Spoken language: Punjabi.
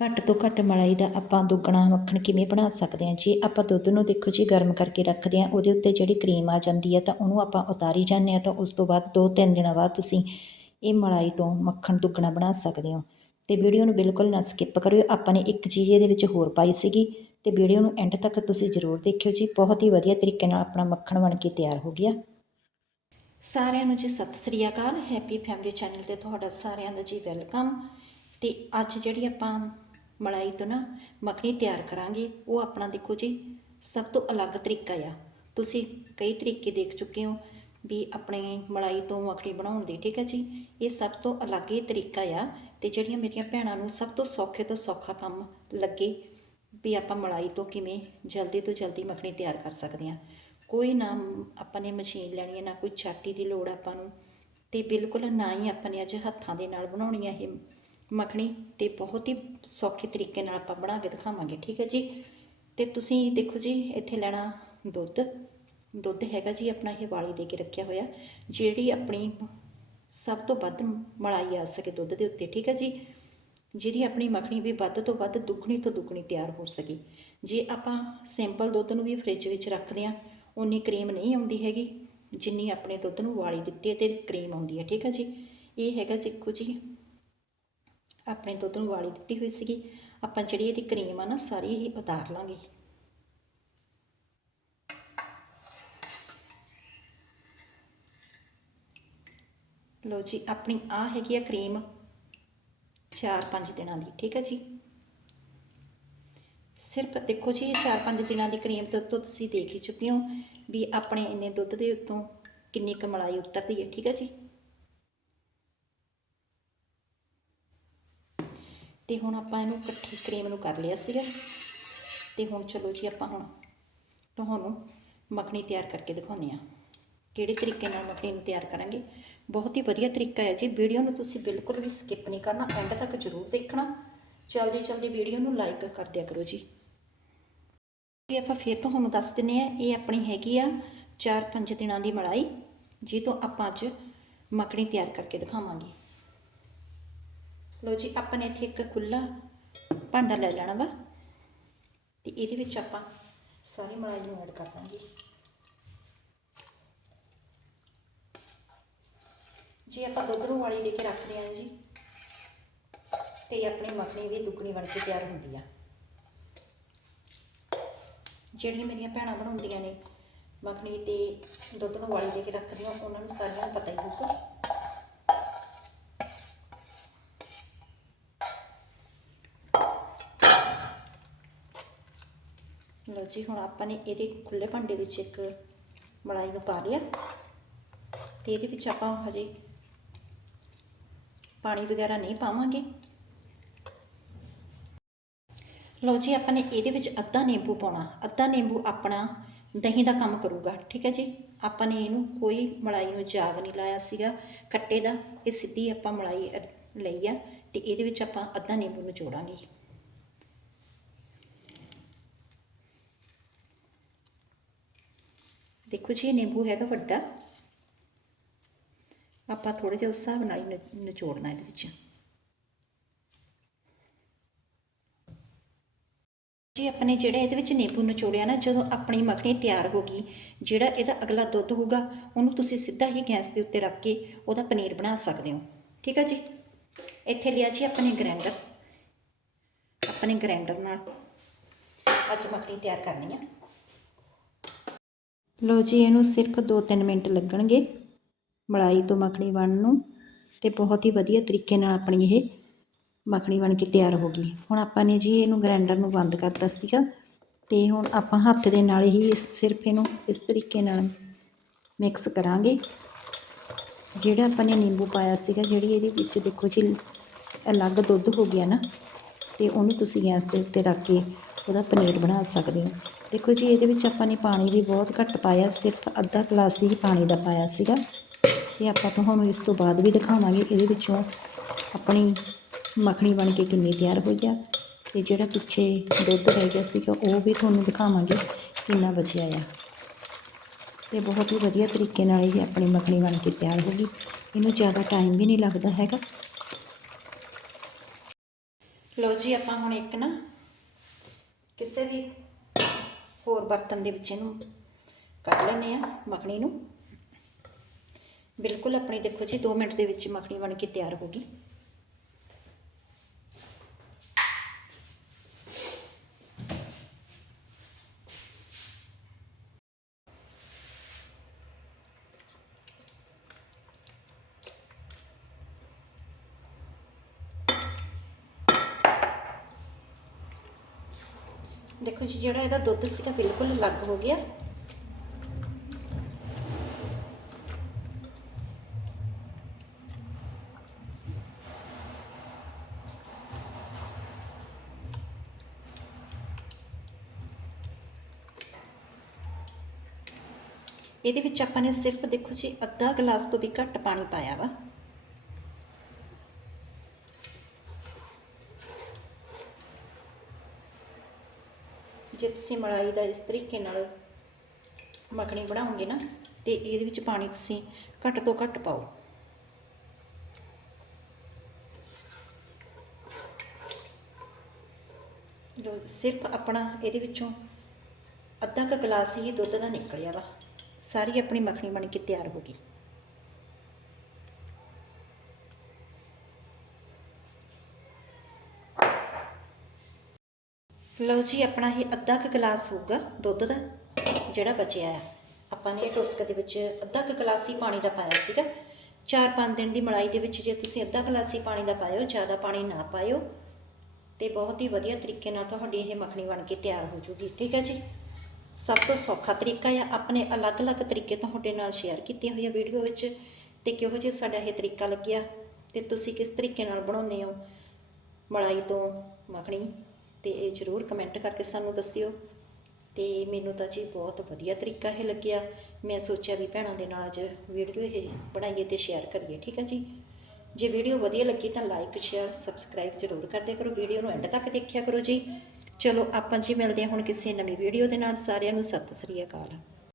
ਘੱਟ ਤੋਂ ਘੱਟ ਮਲਾਈ ਦਾ ਆਪਾਂ ਦੁੱਗਣਾ ਮੱਖਣ ਕਿਵੇਂ ਬਣਾ ਸਕਦੇ ਹਾਂ? ਜੀ ਆਪਾਂ ਦੁੱਧ ਨੂੰ ਦੇਖੋ ਜੀ ਗਰਮ ਕਰਕੇ ਰੱਖਦੇ ਹਾਂ, ਉਹਦੇ ਉੱਤੇ ਜਿਹੜੀ ਕਰੀਮ ਆ ਜਾਂਦੀ ਹੈ ਤਾਂ ਉਹਨੂੰ ਆਪਾਂ ਉਤਾਰੀ ਜਾਂਦੇ ਹਾਂ ਤਾਂ ਉਸ ਤੋਂ ਬਾਅਦ ਦੋ ਤਿੰਨ ਦਿਨਾਂ ਬਾਅਦ ਤੁਸੀਂ ਇਹ ਮਲਾਈ ਤੋਂ ਮੱਖਣ ਦੁੱਗਣਾ ਬਣਾ ਸਕਦੇ ਹੋ। ਤੇ ਵੀਡੀਓ ਨੂੰ ਬਿਲਕੁਲ ਨਾ ਸਕਿਪ ਕਰਿਓ, ਆਪਾਂ ਨੇ ਇੱਕ ਚੀਜ਼ ਇਹਦੇ ਵਿੱਚ ਹੋਰ ਪਾਈ ਸੀਗੀ ਤੇ ਵੀਡੀਓ ਨੂੰ ਐਂਡ ਤੱਕ ਤੁਸੀਂ ਜ਼ਰੂਰ ਦੇਖਿਓ ਜੀ। ਬਹੁਤ ਹੀ ਵਧੀਆ ਤਰੀਕੇ ਨਾਲ ਆਪਣਾ ਮੱਖਣ ਬਣ ਕੇ ਤਿਆਰ ਹੋ ਗਿਆ। ਸਾਰਿਆਂ ਨੂੰ ਜੀ ਸਤਿ ਸ੍ਰੀ ਅਕਾਲ। ਹੈਪੀ ਫੈਮਿਲੀ ਚੈਨਲ ਤੇ ਤੁਹਾਡਾ ਸਾਰਿਆਂ ਦਾ ਜੀ ਵੈਲਕਮ। ਤੇ ਅੱਜ ਜਿਹੜੀ ਆਪਾਂ ਮਲਾਈ ਤੋਂ ਨਾ ਮੱਖਣੀ ਤਿਆਰ ਕਰਾਂਗੇ, ਉਹ ਆਪਣਾ ਦੇਖੋ ਜੀ, ਸਭ ਤੋਂ ਅਲੱਗ ਤਰੀਕਾ ਆ। ਤੁਸੀਂ ਕਈ ਤਰੀਕੇ ਦੇਖ ਚੁੱਕੇ ਹੋ ਵੀ ਆਪਣੇ ਮਲਾਈ ਤੋਂ ਮੱਖਣੀ ਬਣਾਉਣ ਦੀ, ਠੀਕ ਹੈ ਜੀ? ਇਹ ਸਭ ਤੋਂ ਅਲੱਗ ਹੀ ਤਰੀਕਾ ਆ ਤੇ ਜਿਹੜੀਆਂ ਮੇਰੀਆਂ ਭੈਣਾਂ ਨੂੰ ਸਭ ਤੋਂ ਸੌਖੇ ਤੋਂ ਸੌਖਾ ਕੰਮ ਲੱਗੇ ਵੀ ਆਪਾਂ ਮਲਾਈ ਤੋਂ ਕਿਵੇਂ ਜਲਦੀ ਤੋਂ ਜਲਦੀ ਮੱਖਣੀ ਤਿਆਰ ਕਰ ਸਕਦੇ ਹਾਂ। ਕੋਈ ਨਾ ਆਪਾਂ ਨੇ ਮਸ਼ੀਨ ਲੈਣੀ ਹੈ, ਨਾ ਕੋਈ ਚਾਟੀ ਦੀ ਲੋੜ ਆਪਾਂ ਨੂੰ ਤੇ ਬਿਲਕੁਲ ਨਾ ਹੀ ਆਪਾਂ ਨੇ ਅੱਜ ਹੱਥਾਂ ਦੇ ਨਾਲ ਬਣਾਉਣੀ ਹੈ ਇਹ ਮੱਖਣੀ ਤੇ ਬਹੁਤ ਹੀ ਸੌਖੇ ਤਰੀਕੇ ਨਾਲ ਆਪਾਂ ਬਣਾ ਕੇ ਦਿਖਾਵਾਂਗੇ, ਠੀਕ ਹੈ ਜੀ? ਤੇ ਤੁਸੀਂ ਦੇਖੋ ਜੀ, ਇੱਥੇ ਲੈਣਾ ਦੁੱਧ। ਦੁੱਧ ਹੈਗਾ ਜੀ, ਆਪਣਾ ਇਹ ਵਾਲੀ ਦੇ ਕੇ ਰੱਖਿਆ ਹੋਇਆ, ਜਿਹੜੀ ਆਪਣੀ ਸਭ ਤੋਂ ਵੱਧ ਮਲਾਈ ਆ ਸਕੇ ਦੁੱਧ ਦੇ ਉੱਤੇ, ਠੀਕ ਹੈ ਜੀ? ਜਿਹਦੀ ਆਪਣੀ ਮੱਖਣੀ ਵੀ ਵੱਧ ਤੋਂ ਵੱਧ ਦੁੱਗਣੀ ਤੋਂ ਦੁੱਗਣੀ ਤਿਆਰ ਹੋ ਸਕੇ। ਜੇ ਆਪਾਂ ਸਿੰਪਲ ਦੁੱਧ ਨੂੰ ਵੀ ਫ੍ਰਿਜ ਵਿੱਚ ਰੱਖਦੇ ਹਾਂ ਉਨੀ ਕਰੀਮ ਨਹੀਂ ਆਉਂਦੀ ਹੈਗੀ, ਜਿੰਨੀ ਆਪਣੇ ਦੁੱਧ ਨੂੰ ਵਾਲੀ ਦਿੱਤੀ ਹੈ ਤੇ ਕਰੀਮ ਆਉਂਦੀ ਹੈ, ਠੀਕ ਹੈ ਜੀ? ਇਹ ਹੈਗਾ ਦੇਖੋ ਜੀ ਆਪਣੇ ਦੁੱਧ ਨੂੰ ਵਾਲੀ ਦਿੱਤੀ ਹੋਈ ਸੀਗੀ। ਆਪਾਂ ਜਿਹੜੀ ਇਹਦੀ ਕਰੀਮ ਆ ਨਾ, ਸਾਰੀ ਹੀ ਉਤਾਰ ਲਾਂਗੇ। ਲੋ ਜੀ, ਆਪਣੀ ਆ ਹੈਗੀ ਆ ਕਰੀਮ 4-5 ਦਿਨਾਂ ਦੀ, ਠੀਕ ਹੈ ਜੀ? ਸਿਰਫ ਦੇਖੋ ਜੀ, ਇਹ 4-5 ਦਿਨਾਂ ਦੀ ਕਰੀਮ ਤੋਂ ਤੁਸੀਂ ਦੇਖ ਹੀ ਚੁੱਕੇ ਹੋ ਵੀ ਆਪਣੇ ਇੰਨੇ ਦੁੱਧ ਦੇ ਉੱਤੋਂ ਕਿੰਨੀ ਕਮਲਾਈ ਉਤਰਦੀ ਹੈ, ਠੀਕ ਹੈ ਜੀ? ਤੇ ਹੁਣ ਆਪਾਂ ਇਹਨੂੰ ਇਕੱਠੀ ਕਰੀਮ ਨੂੰ ਕਰ ਲਿਆ ਸੀਗਾ। ਤੇ ਹੁਣ ਚਲੋ ਜੀ ਆਪਾਂ ਹੁਣ ਤੁਹਾਨੂੰ ਮੱਖਣੀ ਤਿਆਰ ਕਰਕੇ ਦਿਖਾਉਂਦੇ ਆ ਕਿਹੜੇ ਤਰੀਕੇ ਨਾਲ ਮੱਖਣੀ ਨੂੰ ਤਿਆਰ ਕਰਾਂਗੇ? ਬਹੁਤ ਹੀ ਵਧੀਆ ਤਰੀਕਾ ਹੈ ਜੀ। ਵੀਡੀਓ ਨੂੰ ਤੁਸੀਂ ਬਿਲਕੁਲ ਵੀ ਸਕਿਪ ਨਹੀਂ ਕਰਨਾ। ਐਂਡ ਤੱਕ ਜ਼ਰੂਰ ਦੇਖਣਾ। ਜਲਦੀ ਜਲਦੀ ਵੀਡੀਓ ਨੂੰ ਲਾਈਕ ਕਰ ਦਿਆ ਕਰੋ ਜੀ। ਇਹ ਆਪਾਂ ਫਿਰ ਤੁਹਾਨੂੰ ਦੱਸ ਦਿੰਨੇ ਆ ਇਹ ਆਪਣੀ ਹੈਗੀ ਆ 4-5 ਦਿਨਾਂ ਦੀ ਮਲਾਈ ਜੀ ਆਪਾਂ ਅੱਜ ਮੱਖਣੀ ਤਿਆਰ ਕਰਕੇ ਦਿਖਾਵਾਂਗੇ। ਲੋ ਜੀ, ਆਪਾਂ ਨੇ ਇੱਥੇ ਇੱਕ ਖੁੱਲਾ ਭਾਂਡਾ ਲੈ ਲੈਣਾ ਵਾ ਤੇ ਇਹਦੇ ਵਿੱਚ ਆਪਾਂ ਸਾਰੀ ਮਲਾਈ ਨੂੰ ਐਡ ਕਰ ਦਾਂਗੇ। ਜੀ ਆਪਾਂ ਦੁੱਧ ਨੂੰ ਵਾਲੀ ਦੇ ਕੇ ਰੱਖਦੇ ਆਂ ਜੀ, ਤੇ ਆਪਣੀ ਮੱਖਣੀ ਵੀ ਦੁੱਗਣੀ ਬਣ ਕੇ ਤਿਆਰ ਹੁੰਦੀ ਆ। ਜਿਹੜੀਆਂ ਮੇਰੀਆਂ ਭੈਣਾਂ ਬਣਾਉਂਦੀਆਂ ਨੇ ਮੱਖਣੀ ਤੇ ਦੁੱਧ ਨੂੰ ਵਾਲੀ ਦੇ ਕੇ ਰੱਖਦੀਆਂ, ਉਹਨਾਂ ਨੂੰ ਸਾਰਿਆਂ ਨੂੰ ਪਤਾ ਹੀ ਹੋਊਗਾ। ਲਓ ਜੀ, ਹੁਣ ਆਪਾਂ ਨੇ ਇਹਦੇ ਖੁੱਲੇ ਭਾਂਡੇ ਵਿੱਚ ਇੱਕ ਮਲਾਈ ਨੂੰ ਪਾ ਲਿਆ। ਤੇ ਇਹਦੇ ਵਿੱਚ ਆਪਾਂ ਹਜੇ ਪਾਣੀ ਵਗੈਰਾ ਨਹੀਂ ਪਾਵਾਂਗੇ। ਲਓ ਜੀ, ਆਪਾਂ ਨੇ ਇਹਦੇ ਵਿੱਚ ਅੱਧਾ ਨਿੰਬੂ ਪਾਉਣਾ। ਅੱਧਾ ਨਿੰਬੂ ਆਪਣਾ ਦਹੀਂ ਦਾ ਕੰਮ ਕਰੂਗਾ, ਠੀਕ ਹੈ ਜੀ? ਆਪਾਂ ਨੇ ਇਹਨੂੰ ਕੋਈ ਮਲਾਈ ਨੂੰ ਜਾਗ ਨਹੀਂ ਲਾਇਆ ਸੀਗਾ। ਖੱਟੇ ਦਾ, ਇਹ ਸਿੱਧੀ ਆਪਾਂ ਮਲਾਈ ਲਈ ਆ ਤੇ ਇਹਦੇ ਵਿੱਚ ਆਪਾਂ ਅੱਧਾ ਨਿੰਬੂ ਨੂੰ ਜੋੜਾਂਗੇ। ਦੇਖੋ ਜੀ, ਇਹ ਨਿੰਬੂ ਹੈਗਾ ਵੱਡਾ। ਆਪਾਂ ਥੋੜੇ ਜਿਹਾ ਉਸ ਹਿਸਾਬ ਨਾਲ ਹੀ ਨਿਚੋੜਨਾ ਇਹਦੇ ਵਿੱਚ। ਜੀ, ਆਪਣੇ ਜਿਹੜੇ ਇਹਦੇ ਵਿੱਚ ਨਿੰਬੂ ਨਿਚੋੜਿਆ ਨਾ, ਜਦੋਂ ਆਪਣੀ ਮੱਖਣੀ ਤਿਆਰ ਹੋ ਗਈ, ਜਿਹੜਾ ਇਹਦਾ ਅਗਲਾ ਦੁੱਧ ਹੋਊਗਾ, ਉਹਨੂੰ ਤੁਸੀਂ ਸਿੱਧਾ ਹੀ ਗੈਸ ਦੇ ਉੱਤੇ ਰੱਖ ਕੇ ਉਹਦਾ ਪਨੀਰ ਬਣਾ ਸਕਦੇ ਹੋ। ਠੀਕ ਹੈ ਜੀ? ਇੱਥੇ ਲਿਆ ਜੀ ਆਪਣੇ ਗ੍ਰਾਈਂਡਰ ਆਪਣੇ ਗ੍ਰਾਈਂਡਰ ਨਾਲ ਅੱਜ ਮੱਖਣੀ ਤਿਆਰ ਕਰਨੀ ਆ। ਲੋ ਜੀ, ਇਹਨੂੰ ਸਿਰਫ 2-3 ਮਿੰਟ ਲੱਗਣਗੇ ਮਲਾਈ ਤੋਂ ਮੱਖਣੀ ਬਣਨ ਨੂੰ ਤੇ ਬਹੁਤ ਹੀ ਵਧੀਆ ਤਰੀਕੇ ਨਾਲ ਆਪਣੀ ਇਹ ਮੱਖਣੀ ਬਣ ਕੇ ਤਿਆਰ ਹੋ ਗਈ। ਹੁਣ ਆਪਾਂ ਨੇ ਜੀ ਇਹਨੂੰ ਗ੍ਰਾਈਂਡਰ ਨੂੰ ਬੰਦ ਕਰਤਾ ਸੀਗਾ ਤੇ ਹੁਣ ਆਪਾਂ ਹੱਥ ਦੇ ਨਾਲ ਹੀ ਇਸ ਸਿਰਫ ਇਹਨੂੰ ਇਸ ਤਰੀਕੇ ਨਾਲ ਮਿਕਸ ਕਰਾਂਗੇ। ਜਿਹੜਾ ਆਪਾਂ ਨੇ ਨਿੰਬੂ ਪਾਇਆ ਸੀਗਾ, ਜਿਹੜੀ ਇਹਦੇ ਵਿੱਚ ਦੇਖੋ ਜੀ, ਅਲੱਗ ਦੁੱਧ ਹੋ ਗਿਆ ਨਾ, ਤੇ ਉਹਨੂੰ ਤੁਸੀਂ ਗੈਸ ਦੇ ਉੱਤੇ ਰੱਖ ਕੇ ਉਹਦਾ ਪਨੀਰ ਬਣਾ ਸਕਦੇ ਹੋ। ਦੇਖੋ ਜੀ, ਇਹਦੇ ਵਿੱਚ ਆਪਾਂ ਨੇ ਪਾਣੀ ਵੀ ਬਹੁਤ ਘੱਟ ਪਾਇਆ, ਸਿਰਫ ਅੱਧਾ ਗਲਾਸ ਹੀ ਪਾਣੀ ਦਾ ਪਾਇਆ ਸੀਗਾ। ਤੇ ਆਪਾਂ ਤੁਹਾਨੂੰ ਇਸ ਤੋਂ ਬਾਅਦ ਵੀ ਦਿਖਾਵਾਂਗੇ, ਇਹਦੇ ਵਿੱਚੋਂ ਆਪਣੀ ਮੱਖਣੀ ਬਣ ਕੇ ਕਿੰਨੀ ਤਿਆਰ ਹੋਈ ਆ। ਤੇ ਜਿਹੜਾ ਪਿੱਛੇ ਦੁੱਧ ਰਹਿ ਗਿਆ ਸੀਗਾ, ਉਹ ਵੀ ਤੁਹਾਨੂੰ ਦਿਖਾਵਾਂਗੇ, ਕਿੰਨਾ ਬਚਿਆ ਆ। ਤੇ ਬਹੁਤ ਹੀ ਵਧੀਆ ਤਰੀਕੇ ਨਾਲ ਇਹ ਆਪਣੀ ਮੱਖਣੀ ਬਣ ਕੇ ਤਿਆਰ ਹੋ ਗਈ। ਇਹਨੂੰ ਜ਼ਿਆਦਾ ਟਾਈਮ ਵੀ ਨਹੀਂ ਲੱਗਦਾ ਹੈਗਾ। ਲਓ ਜੀ, ਆਪਾਂ ਹੁਣ ਇੱਕ ਨਾ ਕਿਸੇ ਵੀ ਬਰਤਨ ਦੇ ਵਿੱਚ ਇਹਨੂੰ ਕੱਢ ਲੈਨੇ ਆ ਮੱਖਣੀ ਨੂੰ। ਬਿਲਕੁਲ ਆਪਣੀ ਦੇਖੋ ਜੀ 2 ਮਿੰਟ ਦੇ ਵਿੱਚ ਮੱਖਣੀ ਬਣ ਕੇ ਤਿਆਰ ਹੋ ਗਈ। ਦੇਖੋ ਜੀ, ਜਿਹੜਾ ਇਹਦਾ ਦੁੱਧ ਸੀਗਾ ਬਿਲਕੁਲ ਅਲੱਗ ਹੋ ਗਿਆ। ਇਹਦੇ ਵਿੱਚ ਆਪਾਂ ਨੇ ਸਿਰਫ ਦੇਖੋ ਜੀ, ਅੱਧਾ ਗਲਾਸ ਤੋਂ ਵੀ ਘੱਟ ਪਾਣੀ ਪਾਇਆ ਵਾ। ਜੇ ਤੁਸੀਂ ਮਲਾਈ ਦਾ ਇਸ ਤਰੀਕੇ ਨਾਲ ਮੱਖਣੀ ਬਣਾਓਗੇ ਨਾ ਤੇ ਇਹਦੇ ਵਿੱਚ ਪਾਣੀ ਤੁਸੀਂ ਘੱਟ ਤੋਂ ਘੱਟ ਪਾਓ। ਲਓ, ਸਿਰਫ ਆਪਣਾ ਇਹਦੇ ਵਿੱਚੋਂ ਅੱਧਾ ਕੁ ਗਲਾਸ ਹੀ ਦੁੱਧ ਦਾ ਨਿਕਲਿਆ ਵਾ। ਸਾਰੀ ਆਪਣੀ ਮੱਖਣੀ ਬਣ ਕੇ ਤਿਆਰ ਹੋ ਗਈ। ਲਓ ਜੀ, ਆਪਣਾ ਇਹ ਅੱਧਾ ਕੁ ਗਲਾਸ ਹੋਊਗਾ ਦੁੱਧ ਦਾ, ਜਿਹੜਾ ਬਚਿਆ ਆ। ਆਪਾਂ ਨੇ ਇਹ ਟੋਸਕ ਦੇ ਵਿੱਚ ਅੱਧਾ ਕੁ ਗਲਾਸ ਹੀ ਪਾਣੀ ਦਾ ਪਾਇਆ ਸੀਗਾ। 4-5 ਦਿਨ ਦੀ ਮਲਾਈ ਦੇ ਵਿੱਚ ਜੇ ਤੁਸੀਂ ਅੱਧਾ ਗਲਾਸ ਹੀ ਪਾਣੀ ਦਾ ਪਾਇਓ, ਜ਼ਿਆਦਾ ਪਾਣੀ ਨਾ ਪਾਇਓ, ਤੇ ਬਹੁਤ ਹੀ ਵਧੀਆ ਤਰੀਕੇ ਨਾਲ ਤੁਹਾਡੀ ਇਹ ਮੱਖਣੀ ਬਣ ਕੇ ਤਿਆਰ ਹੋ ਜੂਗੀ, ਠੀਕ ਹੈ ਜੀ? ਸਭ ਤੋਂ ਸੌਖਾ ਤਰੀਕਾ ਆ, ਆਪਣੇ ਅਲੱਗ-ਅਲੱਗ ਤਰੀਕੇ ਤੁਹਾਡੇ ਨਾਲ ਸ਼ੇਅਰ ਕੀਤੀਆਂ ਹੋਈਆਂ ਵੀਡੀਓ ਵਿੱਚ, ਤੇ ਕਿਹੋ ਜਿਹਾ ਸਾਡਾ ਇਹ ਤਰੀਕਾ ਲੱਗਿਆ, ਤੇ ਤੁਸੀਂ ਕਿਸ ਤਰੀਕੇ ਨਾਲ ਬਣਾਉਂਦੇ ਹੋ ਮਲਾਈ ਤੋਂ ਮੱਖਣੀ? ਤੇ ਇਹ ਜ਼ਰੂਰ ਕਮੈਂਟ ਕਰਕੇ ਸਾਨੂੰ ਦੱਸਿਓ। ਤੇ ਮੈਨੂੰ ਤਾਂ ਜੀ ਬਹੁਤ ਵਧੀਆ ਤਰੀਕਾ ਇਹ ਲੱਗਿਆ। ਮੈਂ ਸੋਚਿਆ ਵੀ ਭੈਣਾਂ ਦੇ ਨਾਲ ਅੱਜ ਵੀਡੀਓ ਇਹ ਬਣਾਈਏ ਤੇ ਸ਼ੇਅਰ ਕਰੀਏ, ਠੀਕ ਹੈ ਜੀ? ਜੇ ਵੀਡੀਓ ਵਧੀਆ ਲੱਗੀ ਤਾਂ ਲਾਈਕ ਸ਼ੇਅਰ ਸਬਸਕ੍ਰਾਈਬ ਜ਼ਰੂਰ ਕਰਦੇ ਕਰੋ। ਵੀਡੀਓ ਨੂੰ ਐਂਡ ਤੱਕ ਦੇਖਿਆ ਕਰੋ ਜੀ। ਚਲੋ ਆਪਾਂ ਜੀ ਮਿਲਦੇ ਹਾਂ ਹੁਣ ਕਿਸੇ ਨਵੀਂ ਵੀਡੀਓ ਦੇ ਨਾਲ। ਸਾਰਿਆਂ ਨੂੰ ਸਤਿ ਸ੍ਰੀ ਅਕਾਲ।